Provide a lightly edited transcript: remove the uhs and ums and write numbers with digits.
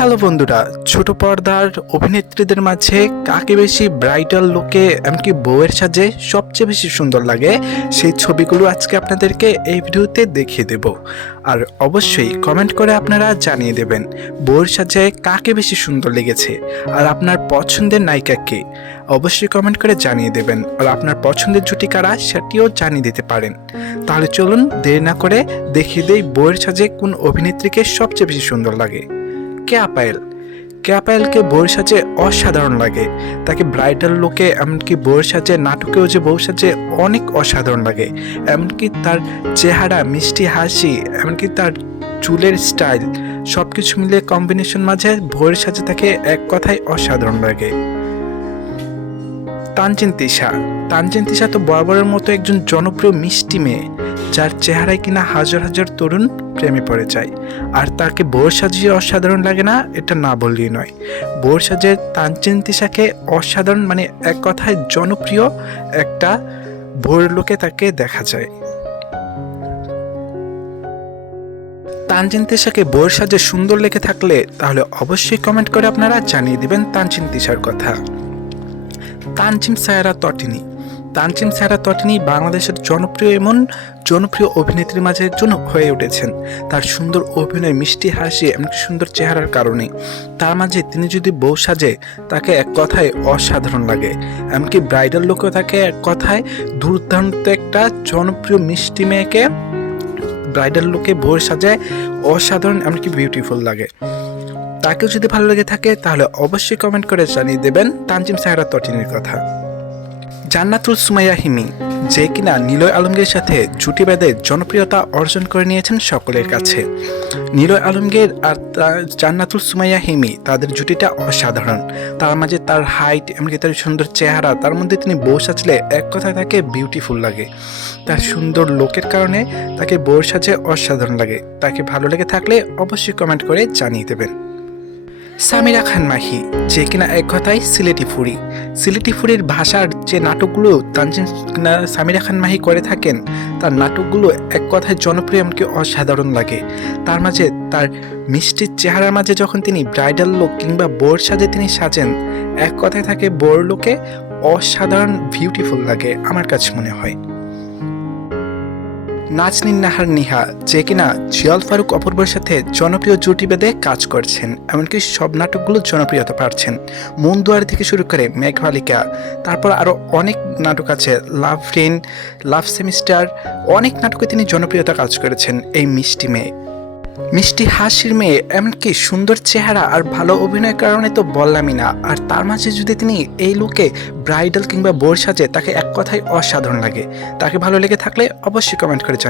Hello বন্ধুরা, ছোট পর্দার অভিনেত্রীদের মাঝে কাকে বেশি ব্রাইডাল লুকে এমনকি বউয়ের সাজে সবচেয়ে বেশি সুন্দর লাগে সেই ছবিগুলো আজকে আপনাদেরকে এই ভিডিওতে দেখিয়ে দেব। আর অবশ্যই কমেন্ট করে আপনারা জানিয়ে দেবেন বউয়ের সাজে কাকে বেশি সুন্দর লেগেছে আর আপনার পছন্দের নায়িকা কে, অবশ্যই কমেন্ট করে জানিয়ে দেবেন। আর আপনার পছন্দের জুটি কারা সেটিও জানিয়ে দিতে পারেন। তাহলে চলুন দেরি না করে দেখিয়ে দেই বউয়ের সাজে কোন অভিনেত্রীকে সবচেয়ে বেশি সুন্দর লাগে। কেয়া পায়েলকে বউয়ের সাজে অসাধারণ লাগে। তাকে ব্রাইডাল লুকে এমনকি বউয়ের সাজে নাটকেও যে বউ সাজে অনেক অসাধারণ লাগে। এমনকি তার চেহারা, মিষ্টি হাসি, এমনকি তার চুলের স্টাইল সব কিছু মিলে কম্বিনেশন মাঝে বউয়ের সাজে তাকে এক কথায় অসাধারণ লাগে। তানজিন তিশা তো বরাবরের মতো একজন জনপ্রিয় মিষ্টি মেয়ে, যার চেহারায় কিনা হাজার হাজার তরুণ প্রেমে পড়ে যায়। আর তাকে বউয়ের সাজে অসাধারণ লাগে না, এটা না বললেই নয়। বউয়ের সাজে তানজিন তিশাকে অসাধারণ, মানে এক কথায় জনপ্রিয় একটা বউয়ের লোকে তাকে দেখা যায়। তানজিন তিশাকে বউয়ের সাজে সুন্দর লেগে থাকলে তাহলে অবশ্যই কমেন্ট করে আপনারা জানিয়ে দিবেন তানজিন তিশার কথা। তানজিম সায়রা তটিনী বাংলাদেশের জনপ্রিয় অভিনেত্রীর মাঝে একজন হয়ে উঠেছেন। তার সুন্দর অভিনয়, মিষ্টি হাসি, এমনকি সুন্দর চেহারার কারণে তার মাঝে তিনি যদি বউ সাজে তাকে এক কথায় অসাধারণ লাগে। এমনকি ব্রাইডাল লুকেও তাকে এক কথায় দুর্দান্ত একটা জনপ্রিয় মিষ্টি মেয়েকে ব্রাইডাল লুকে বউয়ের সাজায় অসাধারণ, এমনকি বিউটিফুল লাগে। তাকেও যদি ভালো লেগে থাকে তাহলে অবশ্যই কমেন্ট করে জানিয়ে দেবেন তানজিম সায়রা তটিনীর কথা। জান্নাতুল সুমাইয়া হিমি, যে কিনা নিলয় আলমগীরের সাথে জুটি বেঁধে জনপ্রিয়তা অর্জন করে নিয়েছেন সকলের কাছে। নিলয় আলমগীর আর জান্নাতুল সুমাইয়া হিমি, তাদের জুটিটা অসাধারণ। তার মাঝে তার হাইট, এমনকি তার সুন্দর চেহারা, তার মধ্যে তিনি বউ সাজলে এক কথায় তাকে বিউটিফুল লাগে। তার সুন্দর লোকের কারণে তাকে বউয়ের সাজে অসাধারণ লাগে। তাকে ভালো লেগে থাকলে অবশ্যই কমেন্ট করে জানিয়ে দেবেন। সামিরা খান মাহি, যে কিনা এক কথায় সিলেটি ফুরির ভাষার যে নাটকগুলো সামিরা খান মাহি করে থাকেন, তার নাটকগুলো এক কথায় জনপ্রিয়, এমনকি অসাধারণ লাগে। তার মাঝে তার মিষ্টির চেহারার মাঝে যখন তিনি ব্রাইডাল লুক কিংবা বউয়ের সাজে তিনি সাজেন, এক কথায় তাকে বউয়ের লুকে অসাধারণ বিউটিফুল লাগে আমার কাছে মনে হয়। নাজনীন নাহার নিহা, যে কিনা জিয়াল ফারুক অপূর্বর সাথে জনপ্রিয় জুটি বেঁধে কাজ করছেন, এমনকি সব নাটকগুলো জনপ্রিয়তা পাচ্ছেন। মন দুয়ার থেকে শুরু করে মেঘবালিকা, তারপর আরও অনেক নাটক আছে, লাভ রেন, লাভ সেমিস্টার, অনেক নাটকে তিনি জনপ্রিয়তা কাজ করেছেন। এই মিষ্টি হাসির মেয়ে, এমনকি সুন্দর চেহারা আর ভালো অভিনয়ের কারণে তো বললামই না। আর তার মাঝে যদি তিনি এই লুকে ব্রাইডাল কিংবা বউয়ের সাজে, তাকে এক কথায় অসাধারণ লাগে। তাকে ভালো লেগে থাকলে অবশ্যই কমেন্ট করে জানান।